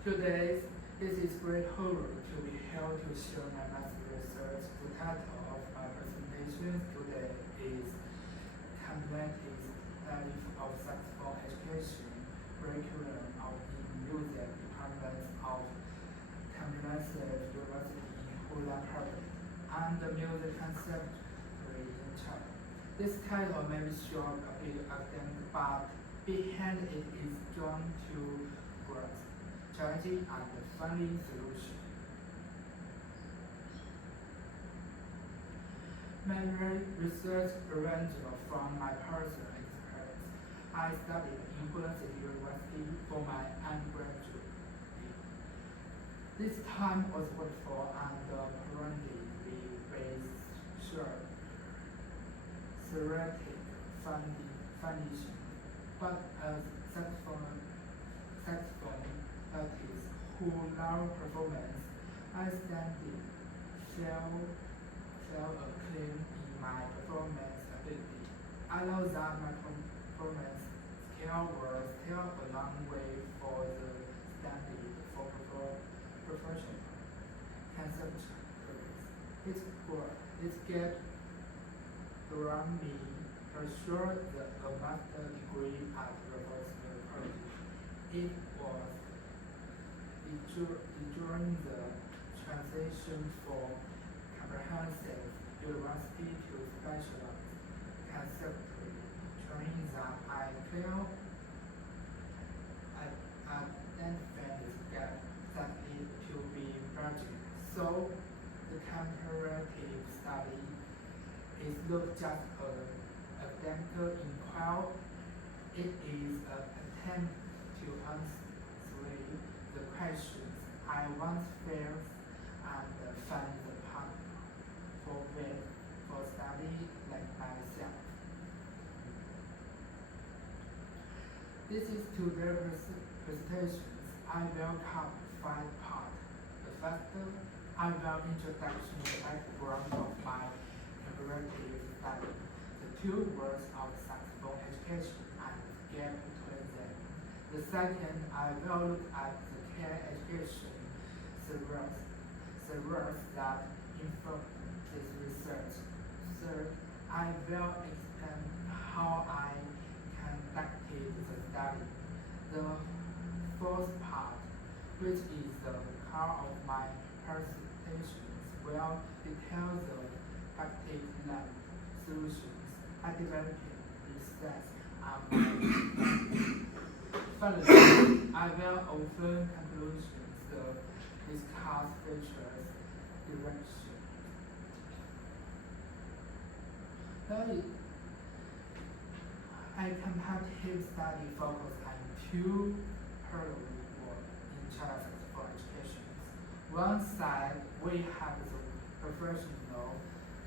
Today, it is great honor to be here to share my master research. The title of my presentation today is Cumulative Study of Saxophone Education Curriculum of the Music Department of Cumulative University in Hula Public and the Music Conservatory in China. This title may be short, a bit academic, but behind it is drawn to grasp strategy and funding solution. My research arose from my personal experience. I studied in Hula City University for my undergraduate. This time was wonderful and apparently with theoretic foundation, but as saxophone artists who love performance, I studied felt a claim in my performance ability. I know that my performance skill was still a long way for the standard for professional conservatories. It get around me assured that a master degree at University College. It was during the transition from comprehensive university to specialized conservatory training that I felt identified gap that need to be bridged. So the comparative study is not just an academic inquiry, it is an attempt to answer the questions I once felt and find the partner for study like myself. This is today's presentations. I will cover 5 parts. The first, I will introduction the background of my comparative study, the 2 words of saxophone education and the gap between them. The second, I will look at the care education servers that inform this research. Third, I will explain how I conducted the study. The fourth part, which is the core of my presentations, will detail the practical lab solutions I developed research and finally, I will offer conclusions to discuss features direction. A comparative study focused on 2 parallel work in China for education. One side, we have the professional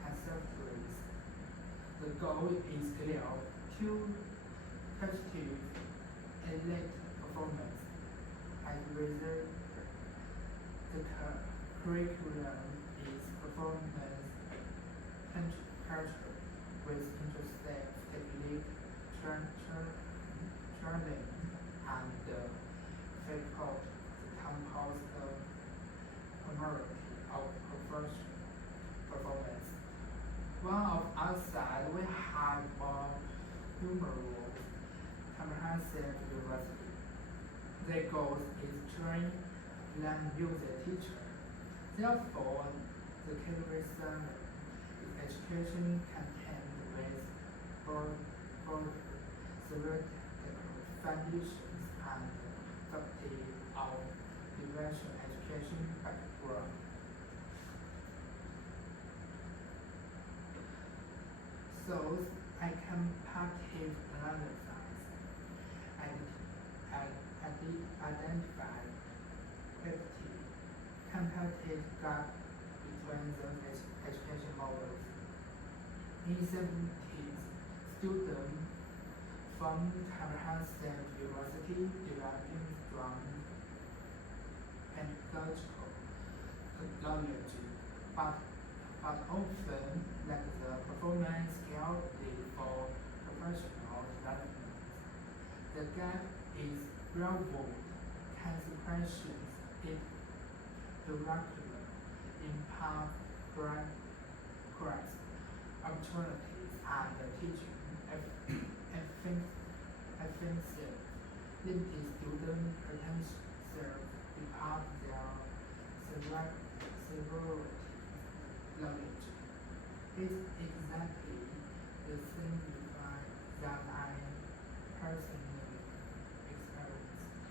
conservatories. The goal is clear: to cultivate elite performance. As a result, the curriculum is performance culture with interstate technique, training, and faculty composed primarily of performance. One of our side, we have more numerous comprehensive university. Their goal is train young music teacher. Therefore, the category 7 is education content with theoretical foundations and faculty of diversion education background. So, I comparative analysis identify 50 comparative gap between those education models. In 70s, students from comprehensive university developing strong pedagogical knowledge, but often lack the performance skill needed for professional development. The gap is real-world consequences it directly impact grades, opportunities, and teaching efficiency. Limited student potential because their severity knowledge is exactly the same that I personally experienced.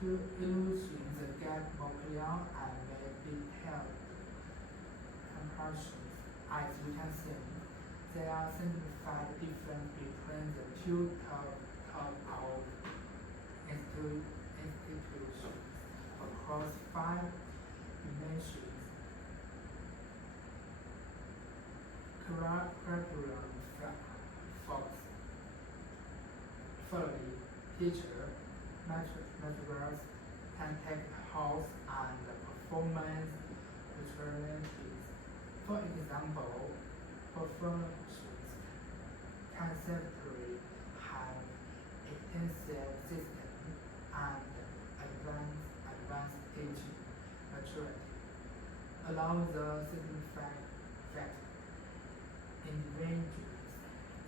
To illustrate the gap more clear and make detailed comparisons, as you can see, there are significant differences between the two top of institutions across 5 dimensions: curriculum focus, fully teacher, materials, contact house, and performance materialities. For example, performance conceptually have extensive system and advanced teaching maturity, allow the significant individuals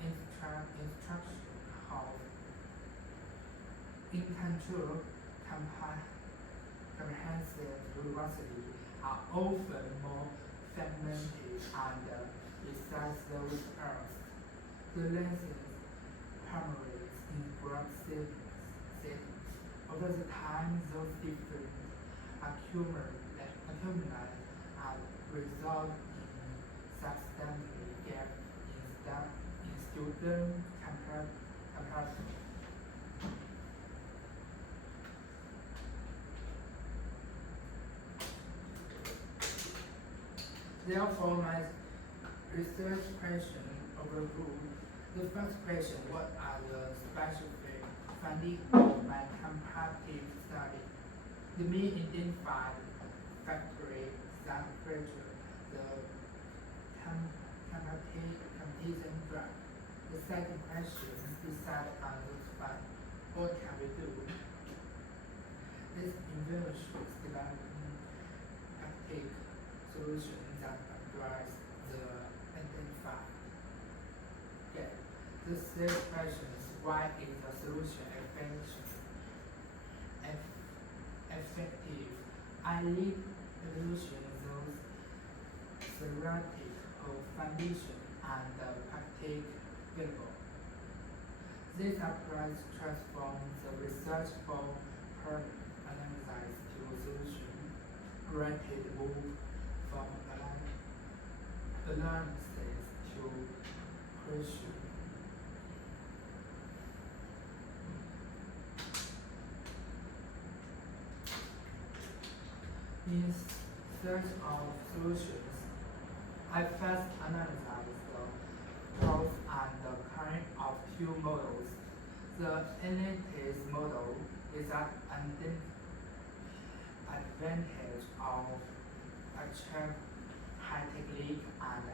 instruction how in control comprehensive university are often more fragmented and besides those earth. The lessons primaries in group settings. Over the time, those different accumulate and result in substantial gap in student comparison. Therefore, my research question overruled the first question: what are the specific findings of my comparative study? The main identified factors that pressure the comparison drug. The second question: decide on those facts. What can we do? This involves developing practical solutions that address the identified gap. The third question is: why is the solution effective? I lead evolution those theoretical foundation and practicable. This approach transforms the research from problem analysis to solution. Granted move from analysis to question. In search of solutions, I first analyzed the pros and the cons of two models. The elitist model is an advantage of achieve high technique and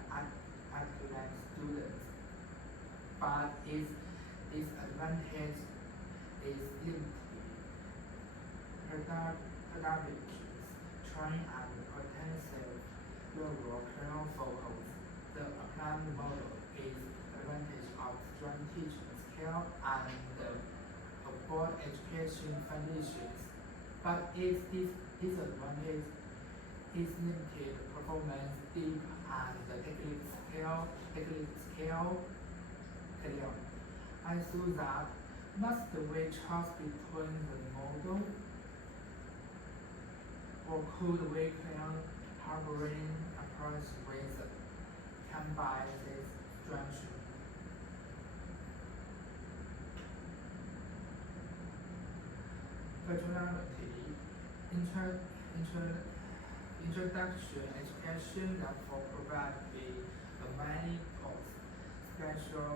excellent students, but its disadvantage is limited pedagogies, trying and potential rural kernel focus. The applied model is advantage of strong teaching skill and upward education foundations, but its disadvantage is limited performance, deep and technical skill. I saw that must we choose between the model, or could we can harboring approach with combine this structure? Virtuality, introduction education therefore provide the many posts, special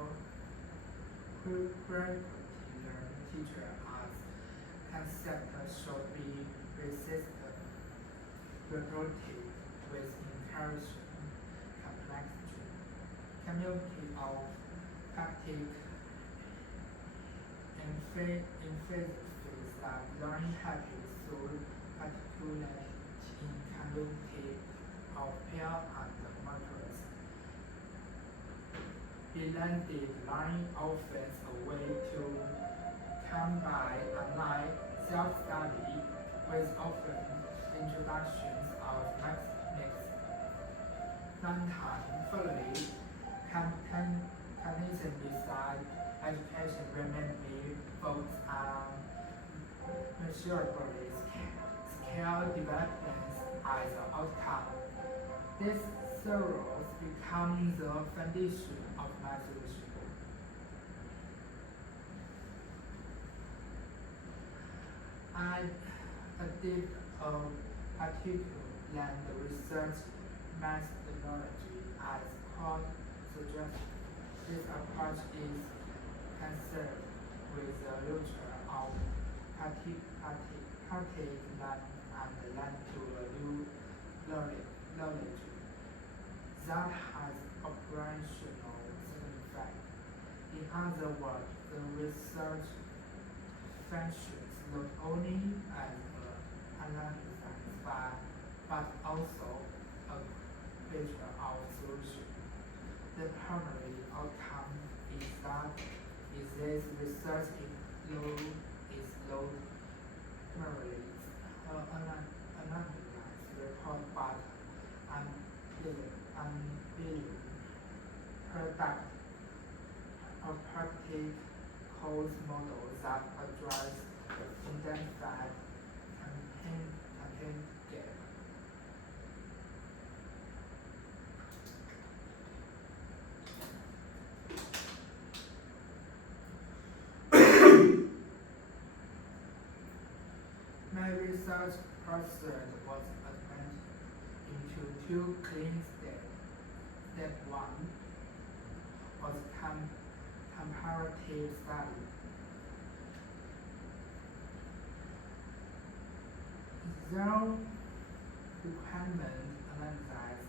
curricular teacher as concept should be resistant, repetitive with encouraging complexity, community of practice in physics that learning happens through particularly in cognitive of pair and markers. Blended learning offers a way to combine online self-study with often introductions of mechanics. Long-time fully cognition-based education remains focused on measurable skill development as an outcome. This serves become the foundation of maturation. And a deep particular research methodology as Paul suggests. This approach is concerned with the nature of party learn and learn to a new knowledge that has operational significance. In other words, the research functions not only as an analysis but also a creator of solution. The primary outcome is that this research is low primarily analysis report but unbuilding product of practical code models that address identified campaign gap. My research process was advanced into two clean steps. Step 1 was comparative study. Zero requirement analysis,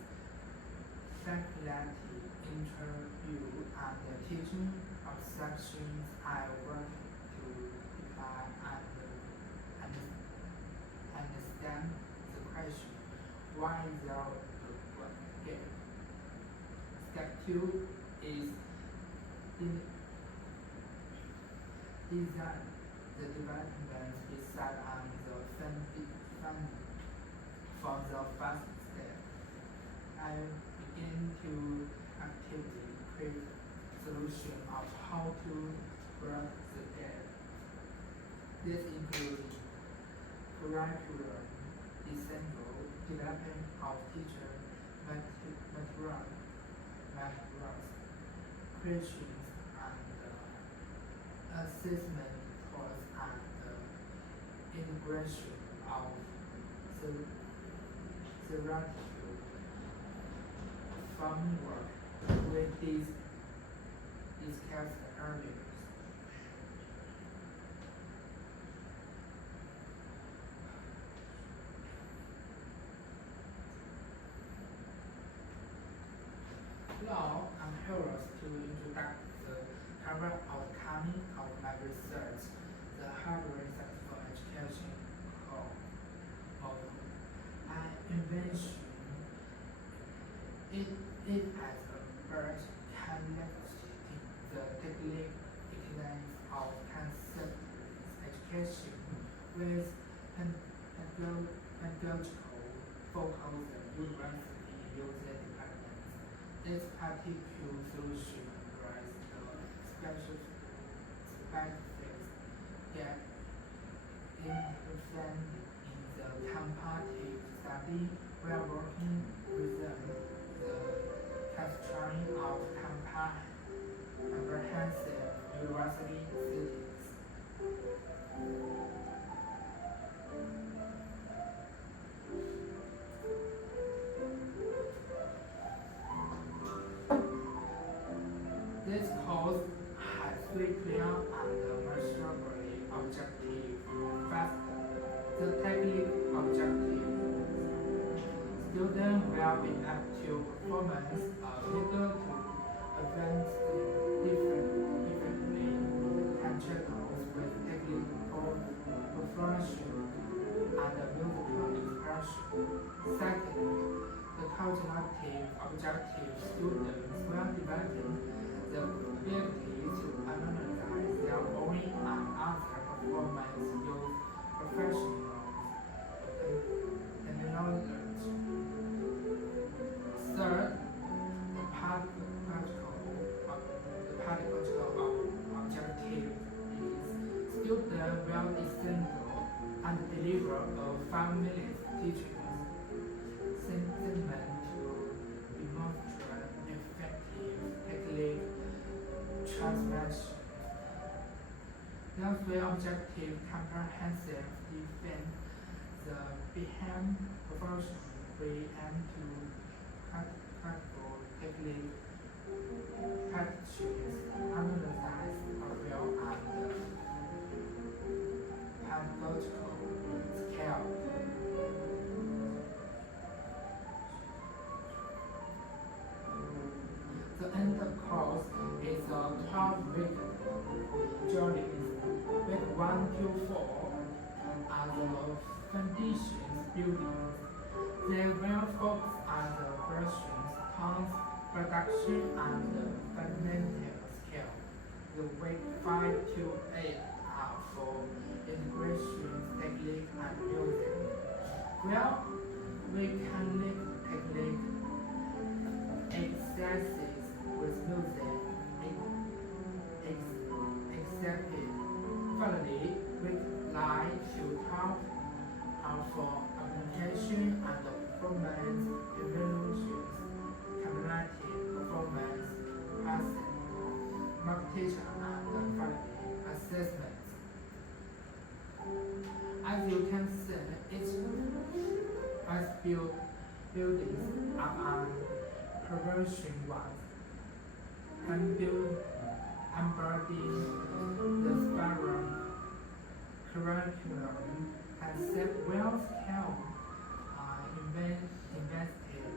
faculty interview, and teaching obstructions I worked to apply and understand the question why zero work gap. Step 2 is design the development beside on the funding for the first step. I begin to actively create solution of how to work the gap. This includes curriculum development of teacher materials, questions, and assessment tools, and integration of theoretical framework with these discussed earlier. Now, I'm curious to introduce the cover outcome of my research, the Harvard Center for Education model. I envision it as a bird connecting the technique of concept education with pedagogical focus and university user development. This particular solution addresses the specifics gap in the comparative study while working within the constraint of comprehensive university settings. This course has three clear and measurable objectives. First, the technique objective. Students will be asked to performance figure to advance differently contribute with cultivative, objective students will develop the ability to analyze their own and other performance, use professional terminology. Third, the pedagogical objective is students will assemble and deliver a 5-minute teaching segment to demonstrate effective technique transmission. Those three objectives comprehensive define the behind proportion we aim to practical technique practices analyze real and pedagogical scale. The end course is a 12-week journey. Week 1 to 4 are the foundations building. They will focus on the versions, tons, production, and the fundamental scale. The week 5 to 8 are for integration, technique, and music. Well, we can link technique exercises with music executed. Finally, week 9 to 12 are for application and performance evaluations, cumulative performance, passing, marketing, and quality assessments. As you can see, each buildings are on conversion ones and embodying the spiral curriculum concept well scale invested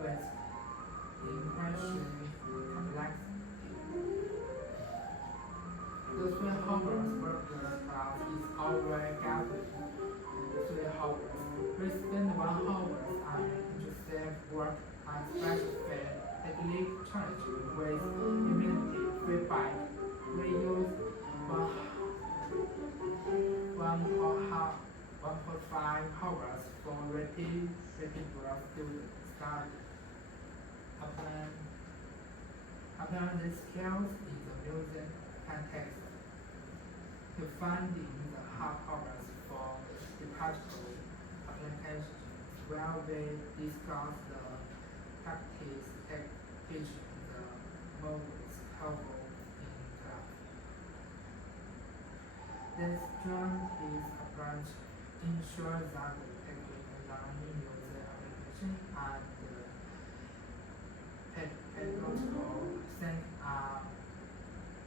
with impression complexity. The 3 hours workers class is already gathered 3 hours. We spend 1 hour on intensive work on special fit technique challenge with immediate feedback. We use 1.5 hours for regular student study. Applying these skills in the music context. To finding the half hours for the practical applications where we discuss the practice teaching the modules helpful in class. This strength is approach ensures that the technical learning user application and the pedagogical think are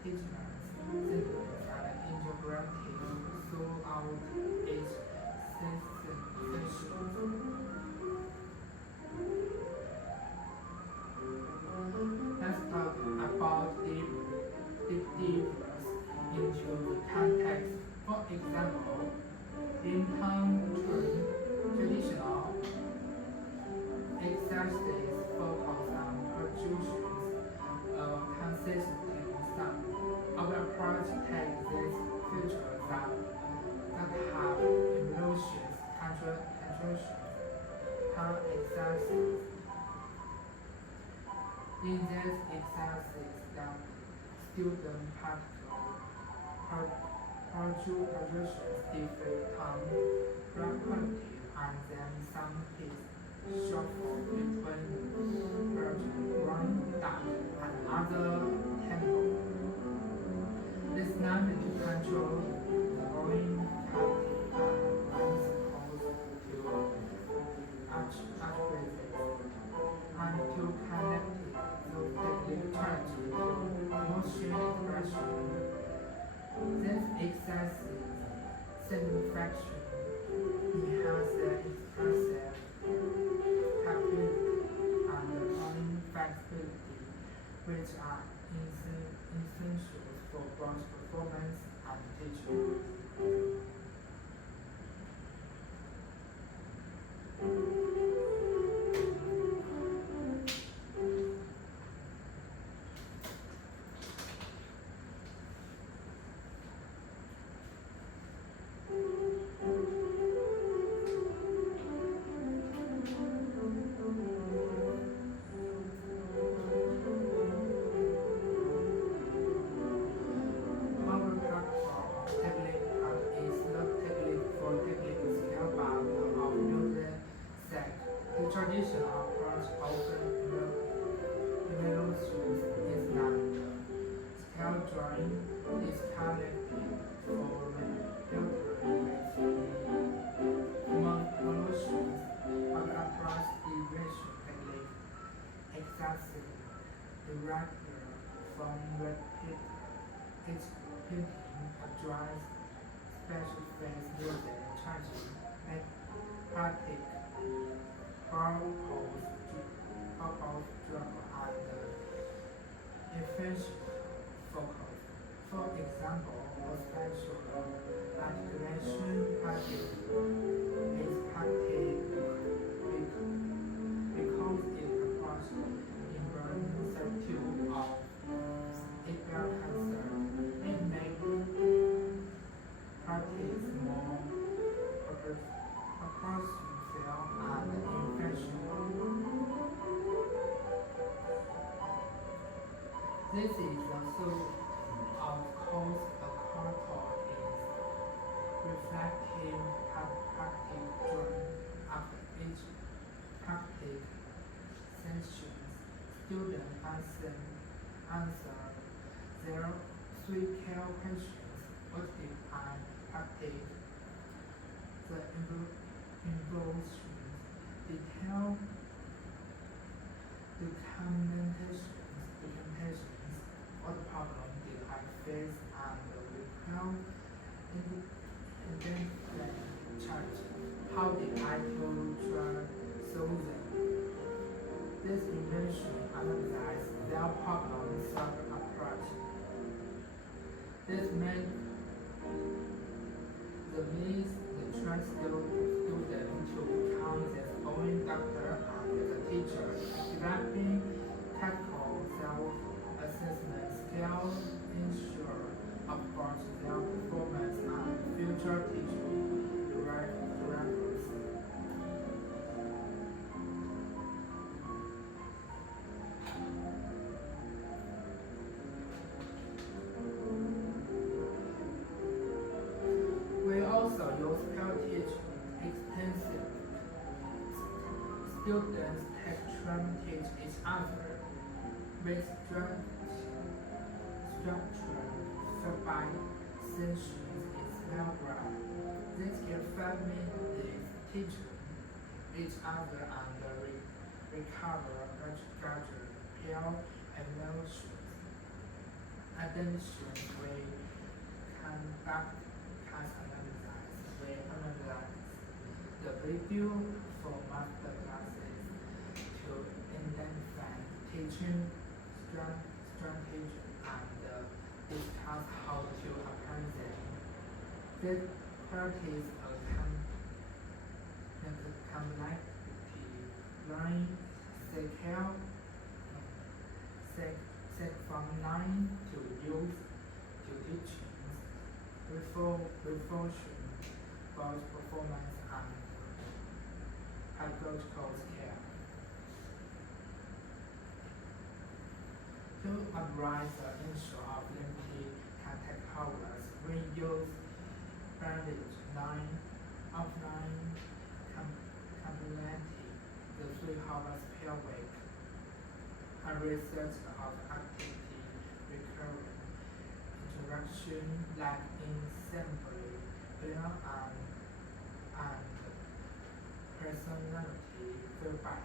teachers, thinkers, and integrated throughout each session. Let's talk about deep difference into the context. For example, in traditional exercises focus on productions of consistent sound. Our approach takes these features that have emotions, exercises. In these exercises, the student productions different tone, quality, and then some piece shuffle between one down and other tempo. This number to control the volume quality and one supposed to activate and to connect the technique to motion expression. This exercise satisfaction enhances the expressive capability and the volume flexibility, which are essential for both performance and teaching. traditional approach often illustrates is that scale drawing is collected for filtering motions of approach division technique exactly directly from rapid executing a drawing special phase music charging magnetic purpose drug and efficient focus. For example, a special articulation package is packaged because it approaches inborn circuit of epical cancer. It makes practice more approximate and infection. This is the source of course a contour is reflecting practice during after each practice sessions. Students answer their 3 questions. What did I practice? The involves detail documentations, what problem did I face and repel identify charge. How did I solve them? This invention analyzes their problem solving approach. This meant the means the student to become their own doctor and the teacher, developing tactical self-assessment skills ensure upwards their performance and future teaching directors. We also use peer teaching extensively. Students take turn teach each other with structured feedback sessions is well run. This gives families teaching each other and recover gather peer emotions. Additionally, we conduct class analysis. We analyze the video for master classes to identify teaching strategies and discuss how to apply them. This practice complexity learning set from learning to use to teachings, reflection, both performance and pedagogical care. To address the issue of limited contact hours, we use bandage line, offline, complementing the 3 hours per week. A research of activity recurring interaction like in assembly, and personality feedback.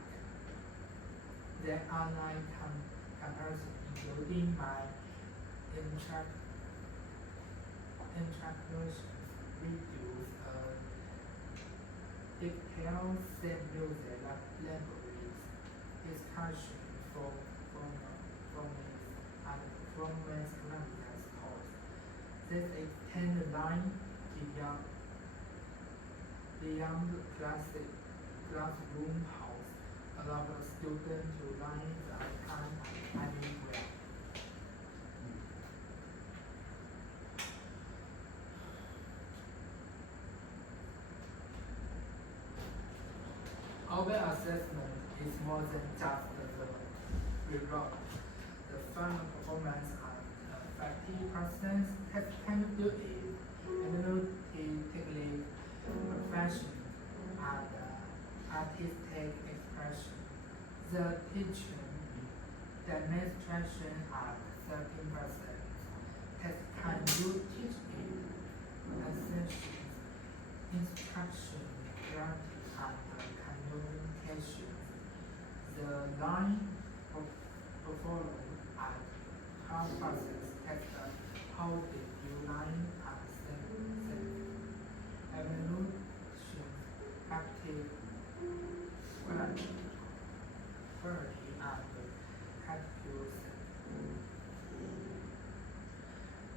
The online comparison including my interactions reduce detailed set user libraries, discussion for performance and performance analysis course. This extends the line beyond classroom house, allow the student to learn the time anywhere. Our assessment is more than just the result. The final performance and effective persons can do it. Analytically, profession and artistic expression The teaching demonstration at 13%. Test can you teach it? Essentials, instruction, clarity, and communication. The line follow at half passes test how did you line and send. Evolution, active, quality, and accuracy.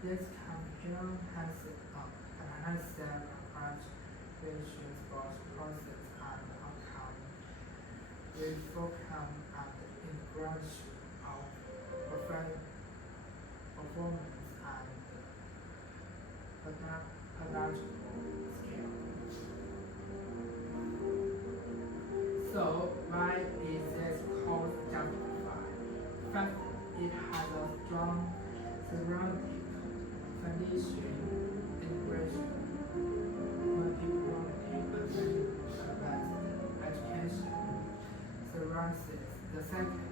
This comprehensive approach visuals both process and outcome. We focus on the integration of performance and pedagogical skill. So, why is this course justified? First, it has a strong surrounding foundation, integration, multi-quality, advanced education surroundings. The second,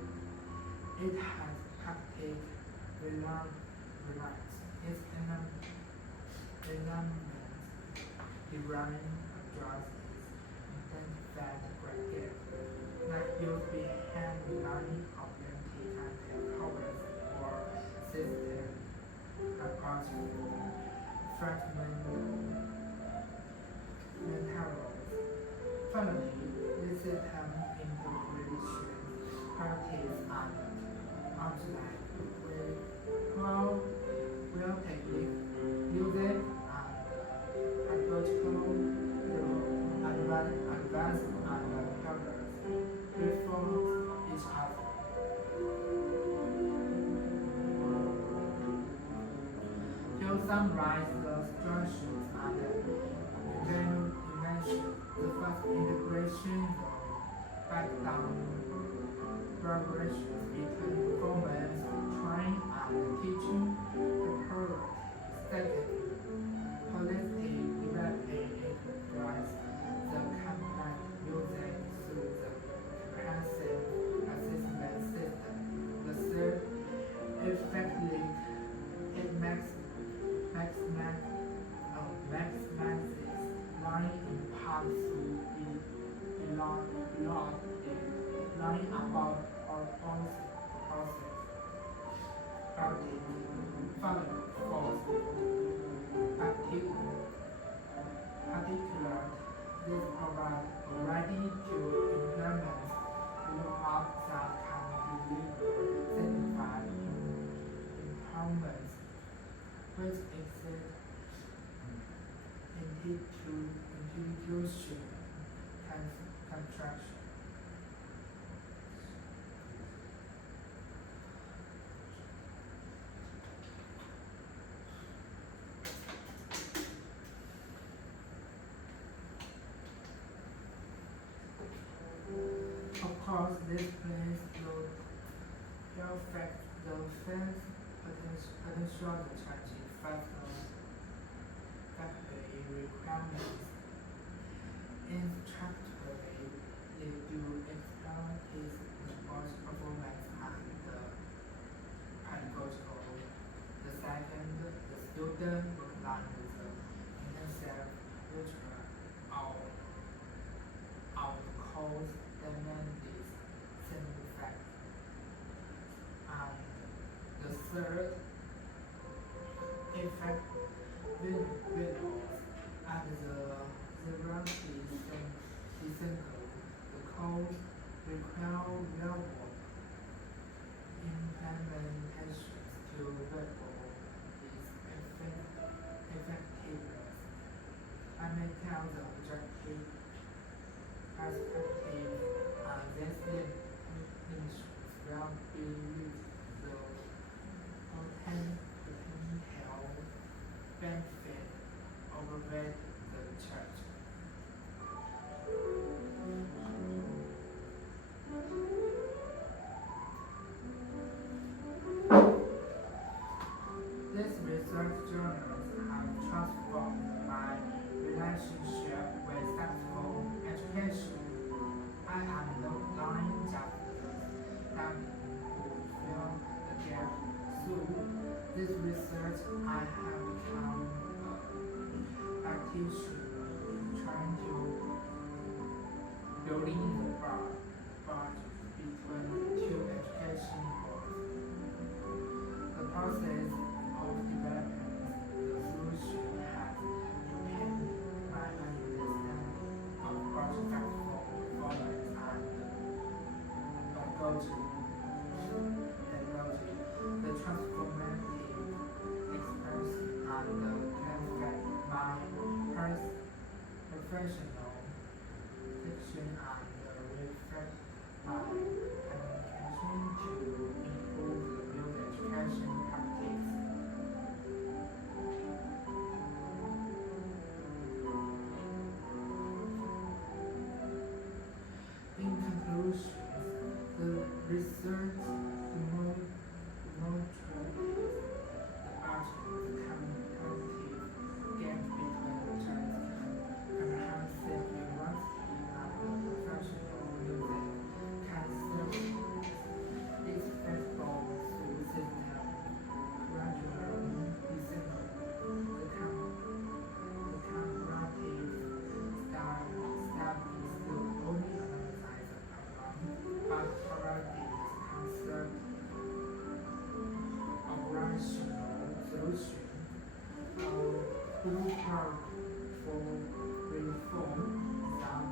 it has practical reliance. Its element deriving address is identified gap. Not use behind learning oriented and covers or system across fragmental. Finally, this system integration practice and outline how will technique, music, and pedagogical advance and progress reforms each other. To summarize the structures and invention, the first integration backdown progressions between performance, training, and teaching preparatory. Second, holistic developing integrates the complex music through the comprehensive assessment system. The third, effectively, it maximizes learning impact through learning about our process. Practice. Following fourth, particular, this provides ready to implement lookup that can deliver certified improvements, which exist intuition contraction. Of course, this plays will affect the first potential challenging faculty requirements. Instructorally, they do expertise in both performance and pedagogical. The second, the student will learn the intensive literature of the course demands same fact. And the third, effect videos and the the code require real-world implementations to verify its effectiveness. I may tell the objective perspective and this limitations will be used the potential benefit overweight the church. These research journals have transformed my relationship with sexual education. I am not learning just the This research, I have become active in trying to building the bridge between two education goals. The process of developing the solution has depended my understanding of project performance and pedagogy. The transformative experience and clarify my professional fiction and reflect my communication to improve the music education practice. In conclusion, the research demonstrates the competitive gap between the comprehensive university and the professional music can serve its flexible system gradually resemble the comparative studies will only analyze the problem, but provided concept operational solution. Blueprint for reform that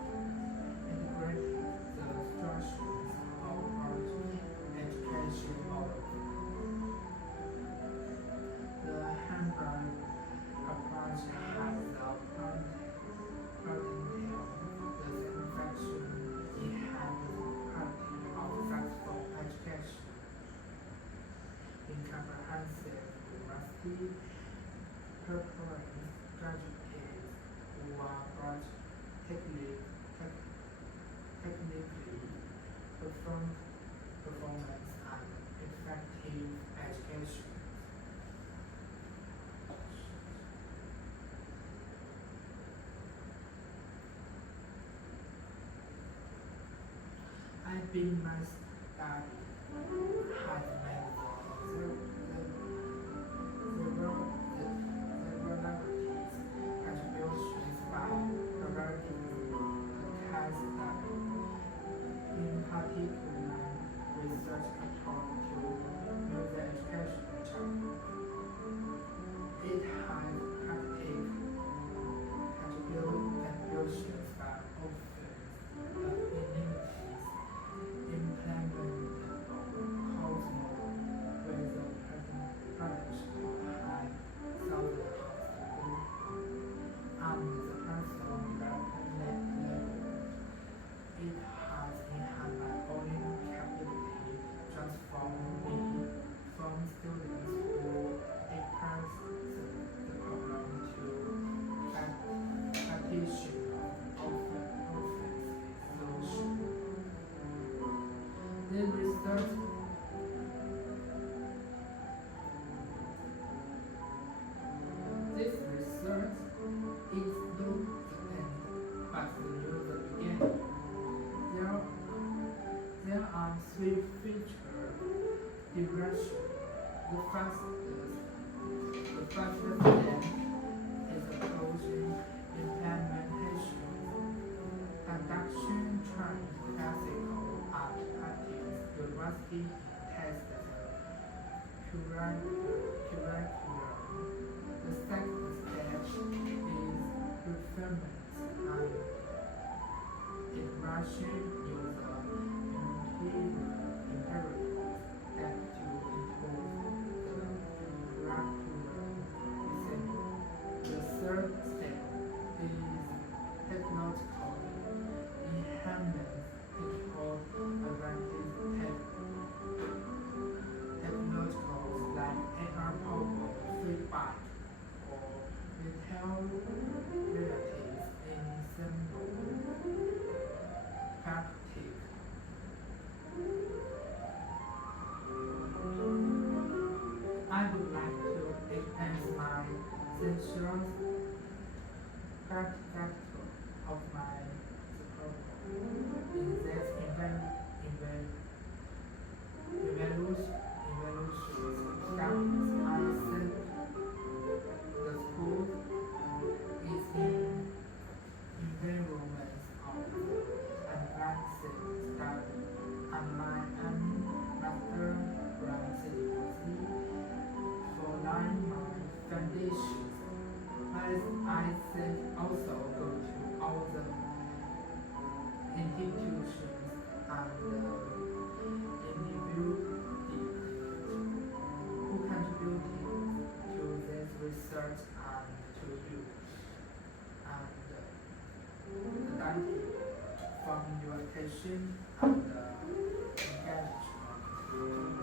integrated the structures of our education model. The Hamburg approach has the potential, the satisfaction it has the quality of successful education. In comprehensive university, preparing graduates who are brought technically performance and effective education. I've been my study has made several contributions by providing case study, in particular research approach to music education in China. It has practical contributions by offers affinities, implementable course model with the production of high thousand hospital and the personal development level. It has enhanced my own capability, transforming me from students who express the problem to practitioner often solution. The research This research is not the end, but the beginning. There are three future directions. The first step is approaching implementation, conduction, training, classical and practice, university test curriculum. The second step is refinement and iteration user imperatives that to improve the curriculum design. The third step is technological enhancement. It called advanced technologicals like AR powered feedback or retail relatives in simple faculty who contributed to this research and to you. And thank you for your attention and engagement.